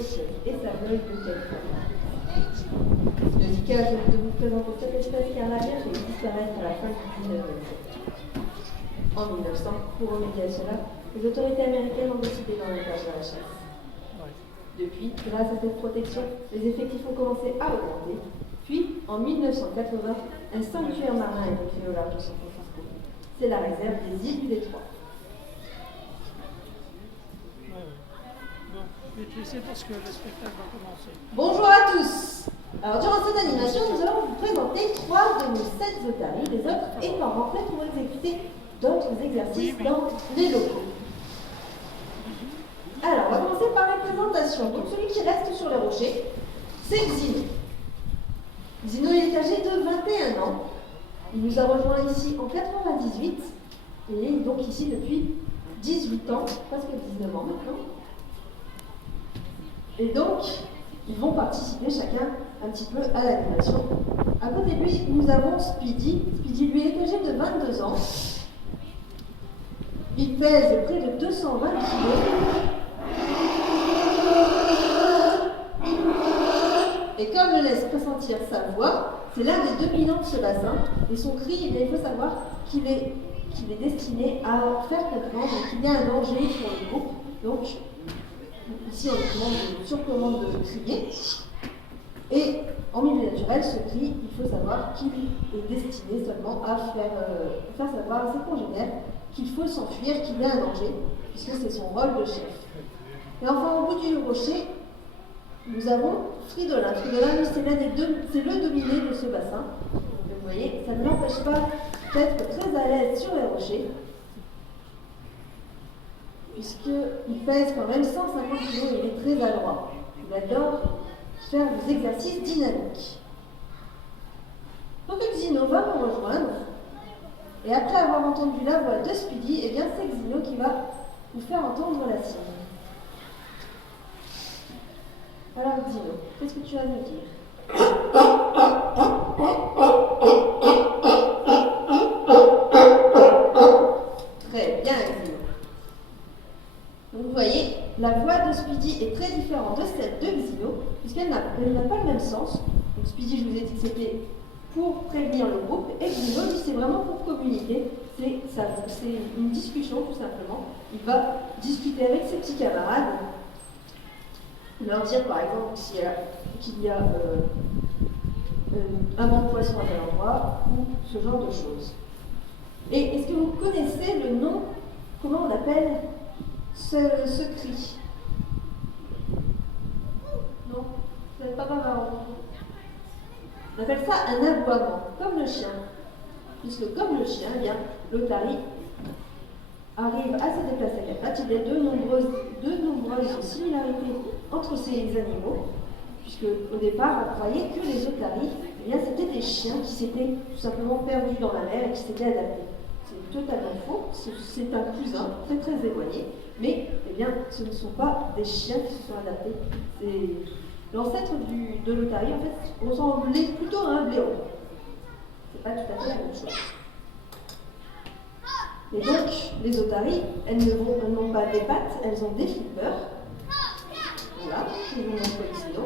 rocheuse et sableuse de Californie. Le zikage de vous présenter cette espèce carnavière qui disparaître à la fin du 19e siècle. En 1900, pour remédier à cela, les autorités américaines ont décidé d'en interdire la chasse. Depuis, grâce à cette protection, les effectifs ont commencé à augmenter. Puis, en 1980, un sanctuaire marin a été créé au large de San Francisco. C'est la réserve des îles du Détroit. C'est parce que le spectacle va commencer. Bonjour à tous. Alors, durant cette animation, nous allons vous présenter 3 de nos 7 otaries. Les autres étant rentrés pour exécuter d'autres exercices dans les locaux. Alors, on va commencer par la présentation. Donc, celui qui reste sur les rochers, c'est Xino. Xino, il est âgé de 21 ans. Il nous a rejoint ici en 98. Et il est donc ici depuis 18 ans, presque 19 ans maintenant. Et donc, ils vont participer chacun un petit peu à l'animation. À côté de lui, nous avons Speedy. Speedy, lui, est âgé de 22 ans. Il pèse près de 220 kg. Et comme le laisse pressentir sa voix, c'est l'un des dominants de ce bassin. Et son cri, il faut savoir qu'il est destiné à faire comprendre qu'il y a un danger pour le groupe. Donc, ici, on lui demande de crier. Et en milieu naturel, ce cri, il faut savoir qu'il est destiné seulement à faire savoir à ses congénères qu'il faut s'enfuir, qu'il y a un danger, puisque c'est son rôle de chef. Et enfin, au bout du rocher, nous avons Fridolin. Fridolin, lui, c'est le dominé de ce bassin. Vous voyez, ça ne l'empêche pas d'être très à l'aise sur les rochers, puisqu'il pèse quand même 150 kg et il est très adroit. Il adore faire des exercices dynamiques. Donc Xino va vous rejoindre, et après avoir entendu la voix de Speedy, eh bien c'est Xino qui va vous faire entendre la sienne. Alors Xino, qu'est-ce que tu vas nous dire? Très bien Xino. Donc vous voyez, la voix de Speedy est très différente de celle de Xino, puisqu'elle n'a pas le même sens. Donc Speedy, je vous ai dit que c'était pour prévenir le groupe, et Xino, lui, c'est vraiment pour communiquer. C'est une discussion, tout simplement. Il va discuter avec ses petits camarades, leur dire, par exemple, qu'il y a un banc de poisson à tel endroit, ou ce genre de choses. Et est-ce que vous connaissez le nom, comment on appelle ce cri? Non, vous n'êtes pas marrant. On appelle ça un aboiement, comme le chien. Puisque comme le chien, eh bien, l'otari arrive à se déplacer à quatre pattes. Il y a de nombreuses similarités entre ces animaux, puisque au départ, on croyait que les otaries, eh bien, c'était des chiens qui s'étaient tout simplement perdus dans la mer et qui s'étaient adaptés. C'est totalement faux, c'est un cousin très très éloigné, mais eh bien, ce ne sont pas des chiens qui se sont adaptés. L'ancêtre de l'otari, en fait, ressemblait plutôt à un blaireau. C'est pas tout à fait la même chose. Et donc, les otaries, elles n'ont pas des pattes, elles ont des flippers. Voilà, je vous montre Xino.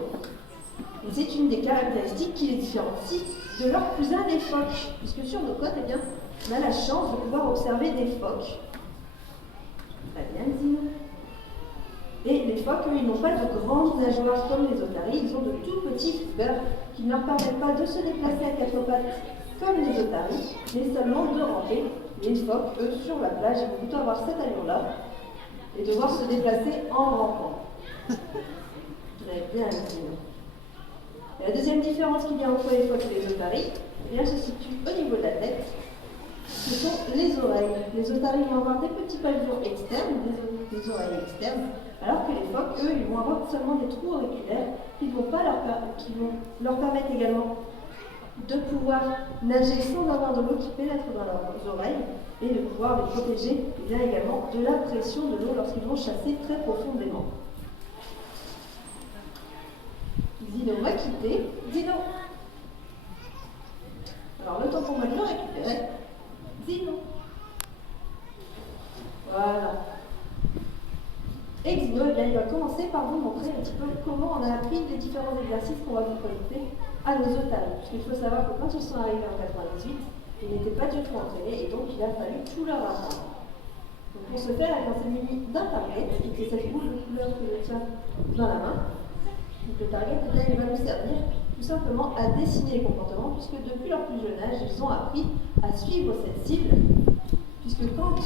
Et c'est une des caractéristiques qui les différencie de leurs cousins les phoques, puisque sur nos côtes, eh bien, on a la chance de pouvoir observer des phoques. Très bien, Xino. Et les phoques, eux, ils n'ont pas de grandes nageoires comme les otaries, ils ont de tout petits flippers qui ne leur permettent pas de se déplacer à quatre pattes comme les otaries, mais seulement de ramper. Les phoques, eux, sur la plage, ils vont plutôt avoir cette allure-là et devoir se déplacer en rampant. Vous avez bien Xino. Et la deuxième différence qu'il y a entre les phoques et les otaries, eh bien, se situe au niveau de la tête. Ce sont les oreilles. Les otaries vont avoir des petits pavillons externes, des oreilles externes, alors que les phoques, eux, ils vont avoir seulement des trous auriculaires qui vont leur permettre également de pouvoir nager sans avoir de l'eau qui pénètre dans leurs oreilles et de pouvoir les protéger bien également de la pression de l'eau lorsqu'ils vont chasser très profondément. Xino m'a quitté. Xino. Alors le temps pour moi de le récupérer. Xino. Voilà. Et Xino, eh bien, il va commencer commencer par vous montrer un petit peu comment on a appris les différents exercices qu'on va vous présenter à nos otaries. Parce qu'il faut savoir que quand ils sont arrivés en 98, ils n'étaient pas du tout entraînés et donc il a fallu tout leur apprendre. Donc pour ce faire, elle s'est munie d'un target, qui est cette boule de couleur que je tiens dans la main. Donc le target, il va nous servir tout simplement à dessiner les comportements, puisque depuis leur plus jeune âge, ils ont appris à suivre cette cible, puisque quand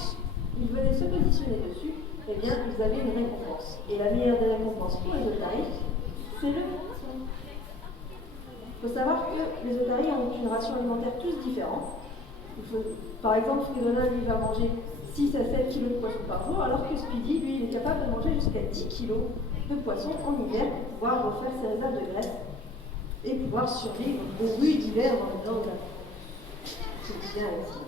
ils venaient se positionner dessus, eh bien, ils avaient une récompense. Et la meilleure des récompenses pour les otaries, c'est le poisson. Il faut savoir que les otaries ont une ration alimentaire tous différente. Par exemple, Fridolin, lui, va manger 6 à 7 kg de poisson par jour, alors que Speedy, lui, il est capable de manger jusqu'à 10 kg de poisson en hiver pour pouvoir refaire ses réserves de graisse et pouvoir survivre aux rues d'hiver dans le quotidien aussi.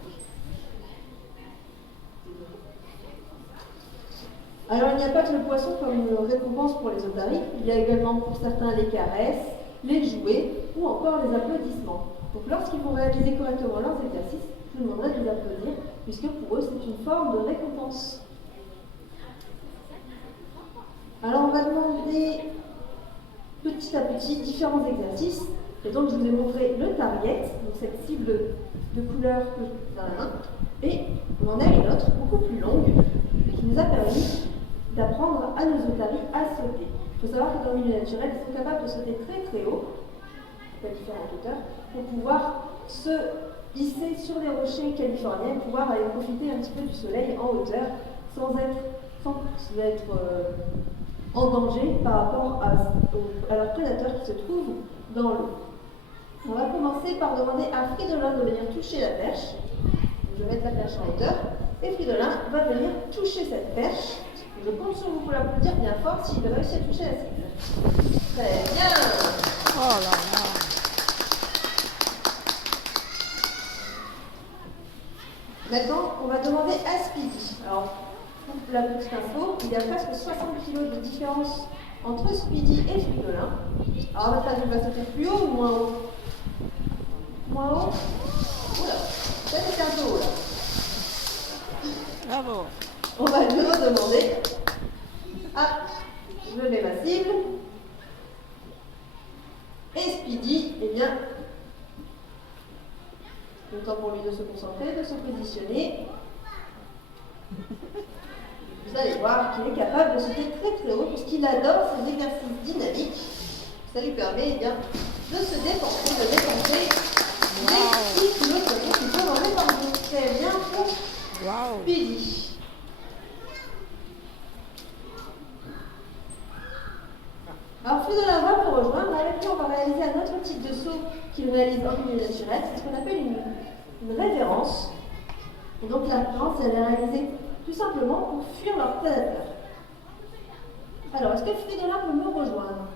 Alors, il n'y a pas que le poisson comme récompense pour les otaries, il y a également pour certains les caresses, les jouets ou encore les applaudissements. Donc, lorsqu'ils vont réaliser correctement leurs exercices, je vous demanderai de les applaudir, puisque pour eux, c'est une forme de récompense. Alors, on va demander petit à petit différents exercices. Et donc, je vous ai montré le target, donc cette cible de couleur que j'ai dans la main, et on en a une autre, beaucoup plus longue, qui nous a permis d'apprendre à nos otaries à sauter. Il faut savoir que dans le milieu naturel, ils sont capables de sauter très très haut, à différentes hauteurs, pour pouvoir se hisser sur les rochers californiens, pouvoir aller profiter un petit peu du soleil en hauteur, sans être en danger par rapport à leurs prédateurs qui se trouvent dans l'eau. On va commencer par demander à Fridolin de venir toucher la perche. Je vais mettre la perche en hauteur, et Fridolin va venir toucher cette perche. Je compte sur vous pour l'applaudir bien fort s'il réussit à toucher la cible. Très bien! Oh là là! Maintenant, on va demander à Speedy. Alors, pour la petite info, il y a presque 60 kg de différence entre Speedy et Fridolin. Alors, votre avis va sauter plus haut ou moins haut? Moins haut? Oula, ça c'est un peu haut là. Bravo! On va lui redemander. Ah, je mets ma cible. Et Speedy, eh bien, le temps pour lui de se concentrer, de se positionner. Vous allez voir qu'il est capable de sauter très très haut puisqu'il adore ces exercices dynamiques. Ça lui permet eh bien, de se dépenser, de dépenser les 6 kilos de poisson qu'il peut manger par jour. Très bien pour Speedy. Alors, Fridolin va pour rejoindre. Avec lui, on va réaliser un autre type de saut qu'il réalise en milieu naturel. C'est ce qu'on appelle une révérence. Et donc, la révérence, elle est réalisée tout simplement pour fuir leur prédateur. Alors, est-ce que Fridolin peut me rejoindre?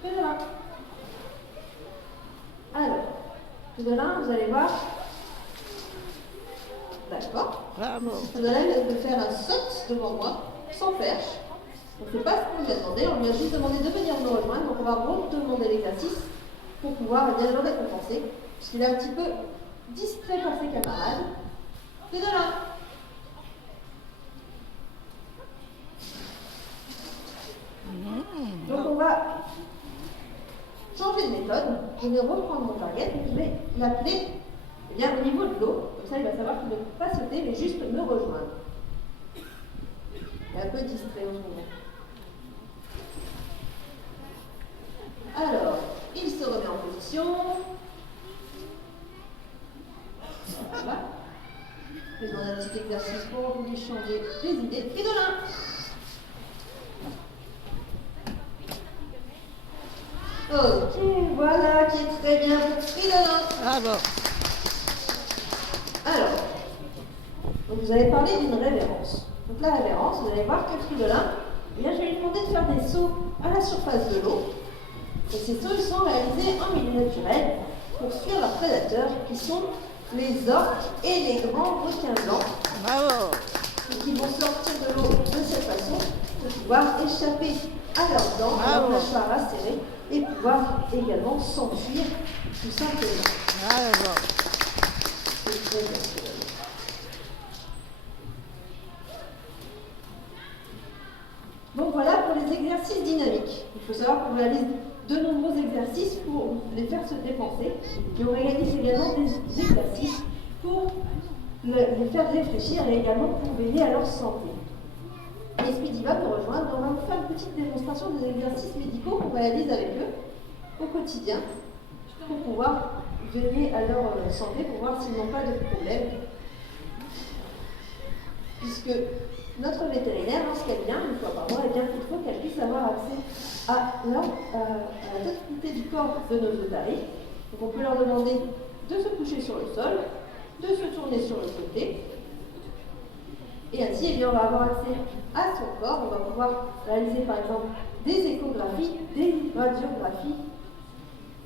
Fridolin. Alors, Fridolin, vous allez voir. D'accord. Bravo! Fridolin vient de faire un saut devant moi, sans perche. Donc, c'est pas ce qu'on lui a demandé. On lui a juste demandé de venir nous rejoindre. Donc, on va redemander l'exercice pour pouvoir bien le récompenser. Puisqu'il est un petit peu distrait par ses camarades. Fridolin. Donc on va changer de méthode. Je vais reprendre mon target et je vais l'appeler au niveau de l'eau. Comme ça, il va savoir qu'il ne peut pas sauter, mais juste me rejoindre. Il est un peu distrait en ce moment. Alors, il se remet en position. Voilà. Je vais demander un petit exercice pour lui changer les idées. Fridolin. Ok, voilà qui est très bien pour Fridolin. Bravo! Alors, donc vous avez parlé d'une révérence. Donc la révérence, vous allez voir que Fridolin, eh bien, je vais lui demander de faire des sauts à la surface de l'eau. Et ces sauts, ils sont réalisés en milieu naturel pour fuir leurs prédateurs qui sont les orques et les grands requins blancs. Bravo! Donc ils vont sortir de l'eau de cette façon pour pouvoir échapper à leurs dents, à leur mâchoire acérée et pouvoir également s'enfuir tout simplement. Bravo! C'est très bien. Donc voilà pour les exercices dynamiques. Il faut savoir qu'on réalise de nombreux exercices pour les faire se dépenser. Et on réalise également des exercices pour les faire réfléchir et également pour veiller à leur santé. Et Speedy va nous rejoindre. On va vous faire une petite démonstration des exercices médicaux qu'on réalise avec eux au quotidien pour pouvoir veiller à leur santé, pour voir s'ils n'ont pas de problème. Puisque notre vétérinaire, lorsqu'elle vient, une fois par mois, eh bien, il faut qu'elle puisse avoir accès à la totalité du corps de nos otaries. Donc on peut leur demander de se coucher sur le sol, de se tourner sur le côté. Et ainsi, eh bien, on va avoir accès à son corps. On va pouvoir réaliser par exemple des échographies, des radiographies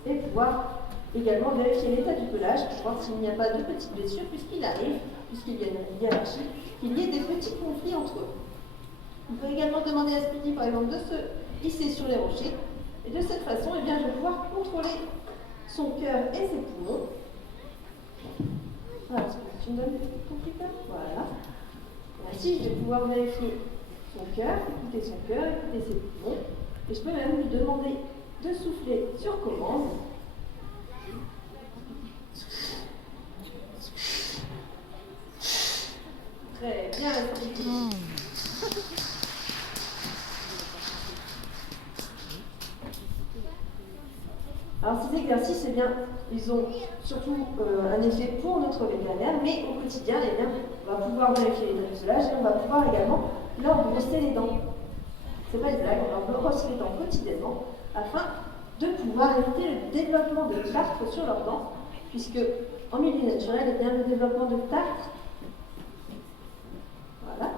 et pouvoir également vérifier l'état du pelage pour voir s'il n'y a pas de petites blessures puisqu'il arrive, puisqu'il y a une hiérarchie, qu'il y ait des petits conflits entre eux. On peut également demander à Speedy par exemple de se hisser sur les rochers et de cette façon, eh bien, je vais pouvoir contrôler son cœur et ses poumons. Voilà, tu me donnes ton critère. Voilà. Et ainsi, je vais pouvoir vérifier son cœur, écouter son cœur, écouter ses poumons. Et je peux même lui demander de souffler sur commande. Très bien. Alors ces exercices, eh bien, ils ont surtout un effet pour notre vétérinaire, mais au quotidien, eh bien, on va pouvoir vérifier l'état du pelage et on va pouvoir également leur brosser les dents. C'est pas une blague, on leur brosse les dents quotidiennement afin de pouvoir éviter le développement de tartre sur leurs dents, puisque en milieu naturel, eh bien, le développement de tartre, voilà,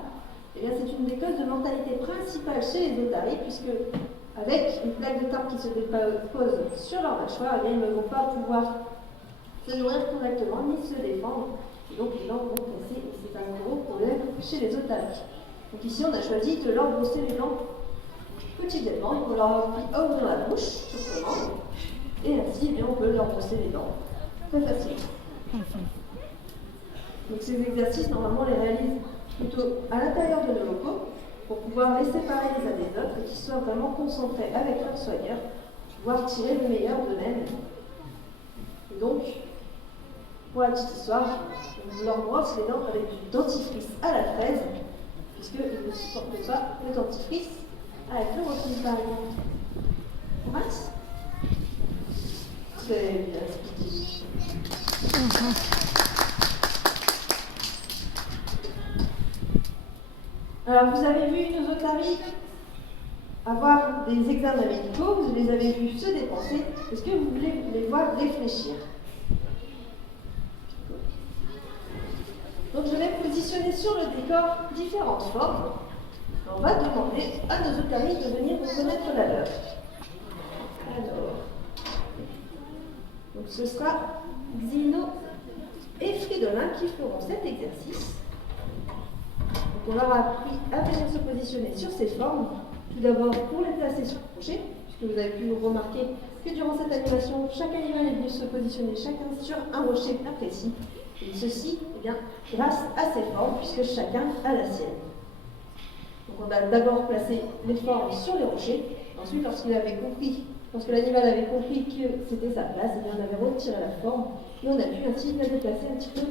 eh bien, c'est une des causes de mortalité principale chez les otaries, puisque avec une plaque de tartre qui se dépose sur leur mâchoire, eh bien, ils ne vont pas pouvoir se nourrir correctement ni se défendre. Et donc les dents vont casser et c'est un gros problème chez les otaries. Donc ici on a choisi de leur brosser les dents quotidiennement. On leur a appris à ouvrir la bouche sur commande et ainsi eh bien, on peut leur brosser les dents très facilement. Donc ces exercices normalement on les réalise plutôt à l'intérieur de nos locaux pour pouvoir les séparer les uns des autres et qu'ils soient vraiment concentrés avec leur soigneur, pouvoir tirer le meilleur d'eux-mêmes. Et donc, pour la petite histoire, on leur brosse les dents avec du dentifrice à la fraise, puisqu'ils ne supportent pas le dentifrice avec le rotule par exemple. Max ? Très bien expliqué. Alors, vous avez vu nos otaries avoir des examens médicaux, vous les avez vus se dépenser. Est-ce que vous voulez les voir réfléchir? Donc, je vais positionner sur le décor différentes formes. On va demander à nos otaries de venir reconnaître la leur. Alors, donc ce sera Xino et Fridolin qui feront cet exercice. Donc on leur a appris à venir se positionner sur ces formes. Tout d'abord pour les placer sur le rocher, puisque vous avez pu remarquer que durant cette animation, chaque animal est venu se positionner chacun sur un rocher bien précis. Et ceci, eh bien, grâce à ces formes, puisque chacun a la sienne. Donc on va d'abord placer les formes sur les rochers. Ensuite, lorsque l'animal avait compris que c'était sa place, eh bien, on avait retiré la forme et on a pu ainsi la déplacer un petit peu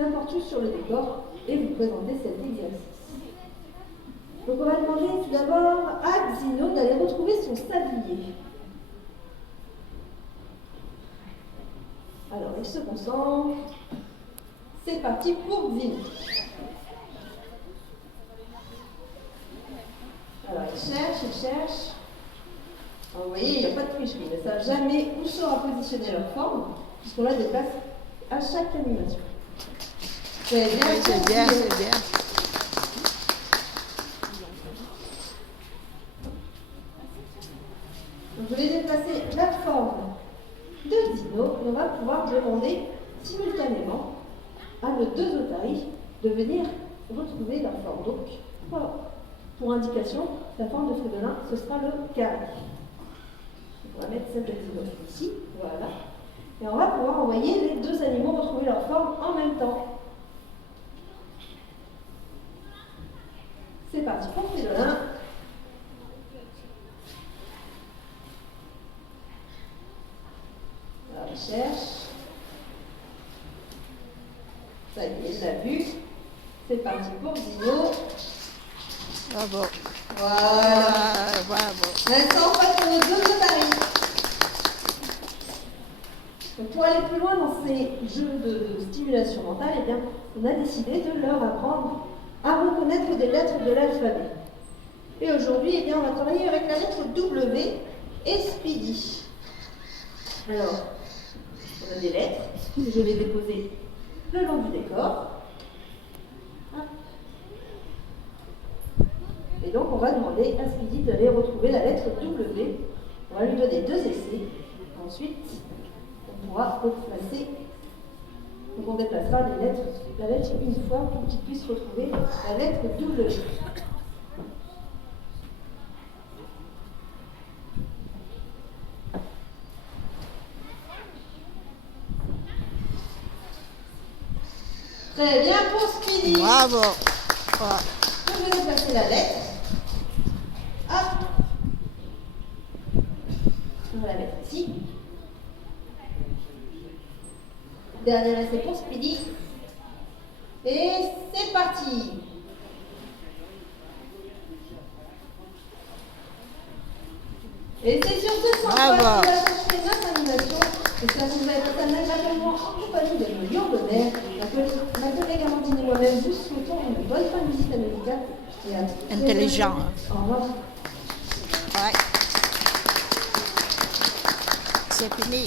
n'importe où sur le décor et vous présenter cet exercice. Donc on va demander tout d'abord à Xino d'aller retrouver son sablier. Alors il se concentre. C'est parti pour Xino. Alors il cherche. Alors, vous voyez, il n'y a pas de tricherie. Ils ne savent jamais où sera positionnée leur forme, puisqu'on la déplace à chaque animation. C'est bien, c'est bien. Donc, je vais déplacer la forme de Xino et on va pouvoir demander simultanément à nos deux otaries de venir retrouver leur forme. Donc, voilà. Pour indication, la forme de Fridolin, ce sera le carré. On va mettre celle de Xino ici, voilà. Et on va pouvoir envoyer les deux animaux retrouver leur forme en même temps. C'est parti pour Fridolin. pour Zino. Bravo. Voilà. Bravo. Maintenant, on passe sur nos jeux de Paris. Donc, pour aller plus loin dans ces jeux de stimulation mentale, eh bien, on a décidé de leur apprendre à reconnaître des lettres de l'alphabet. Et aujourd'hui, eh bien, on va travailler avec la lettre W et Speedy. Alors, on a des lettres que je vais déposer le long du décor. Hop. Et donc, on va demander à Speedy d'aller retrouver la lettre W. On va lui donner 2 essais. Ensuite, on pourra replacer. Donc, on déplacera la lettre une fois pour qu'il puisse retrouver la lettre W. Très bien pour Speedy. Bravo. Voilà. Je vais déplacer la lettre. Hop. On va la mettre ici. Dernier essai pour Speedy. Et c'est parti. Et c'est sur ce soir qu'on va chercher notre animation. Et ça vous va être un agréablement en compagnie de nos lions de mer. Ma collègue Amandine et moi-même vous souhaitons une bonne fin de visite à Médicat. Et à très Intelligent. bientôt. Au revoir. Ouais. C'est fini.